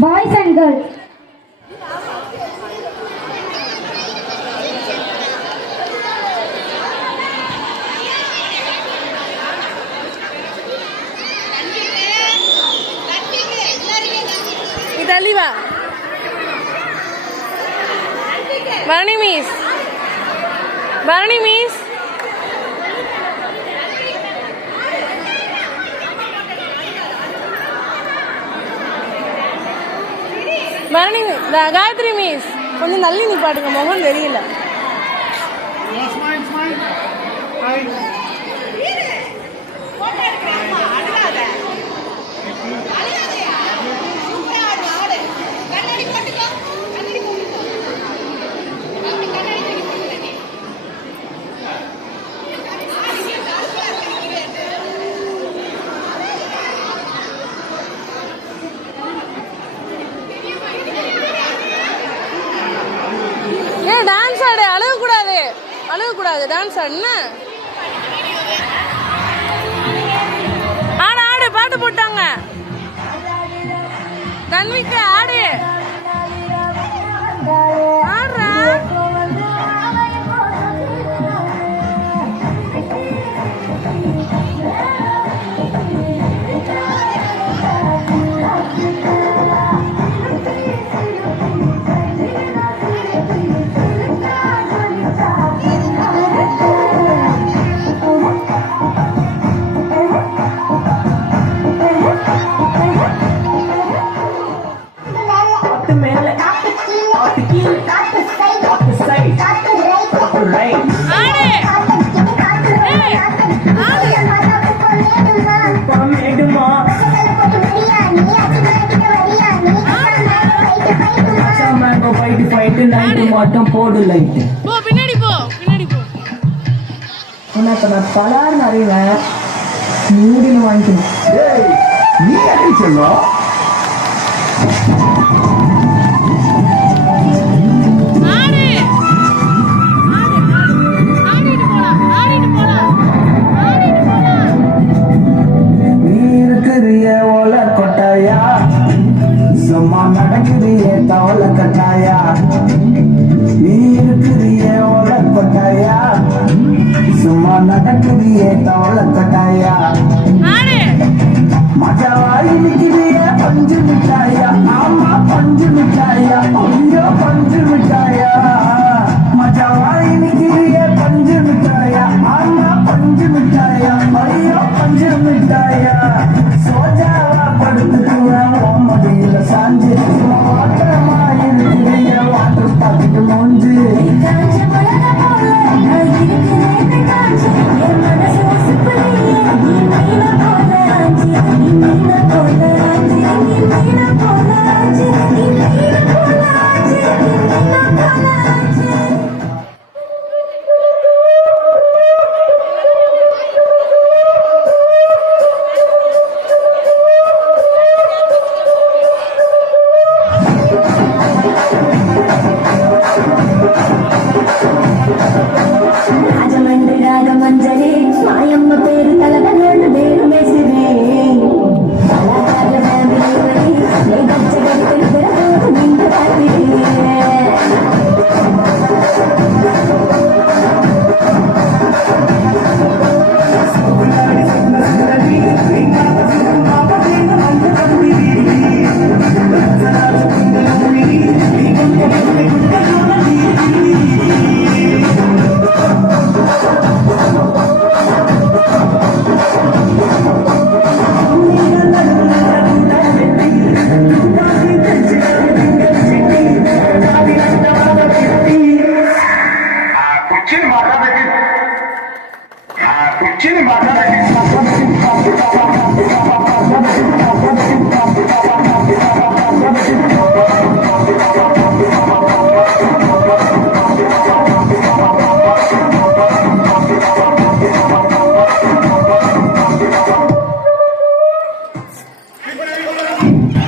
Boys and girls. Italiva. Barney Miss. Barney Miss. Barney Gayatri Miss. கொஞ்சம் நல்லி நீ பாட்டுங்க முகம் தெரியல. டான்ஸ் ஆடு, அழுகக்கூடாது டான்ஸ் ஆடு. ஆடு ஆடு பாட்டு போட்டாங்க. தன்விக்கு ஆடு ஆடுறா. மட்டும் போடு லைட். பின்னாடி போ உனக்கு நான் பலார் அறிவேன். மூடினு வாங்கிக்கணும். நீ எப்படி சொல்லும்? சும்மா நடக்குறிய தவளை கட்டாயா, நீ இருக்கிறிய ஓல கொட்டாயா, சும்மா நடக்குறிய தவளை கட்டாயா, மஜாவாய் நிற்கிறிய பஞ்சு மிட்டாயா, ஆமா பஞ்சு மிட்டாயா, ஐயோ பஞ்சு மிட்டாயா, மஜாவாய் நிற்கிறிய பஞ்சு மிட்டாயா, ஆமா பஞ்சு மிட்டாயா, ஐயோ பஞ்சு மிட்டாயா, சோஜாவா படுத்துக்குவேன் மடியில சாஞ்சு, வாட்டமா இருக்கிறிய வாட்டர் பாக்கெட்டு மூஞ்சு, Chini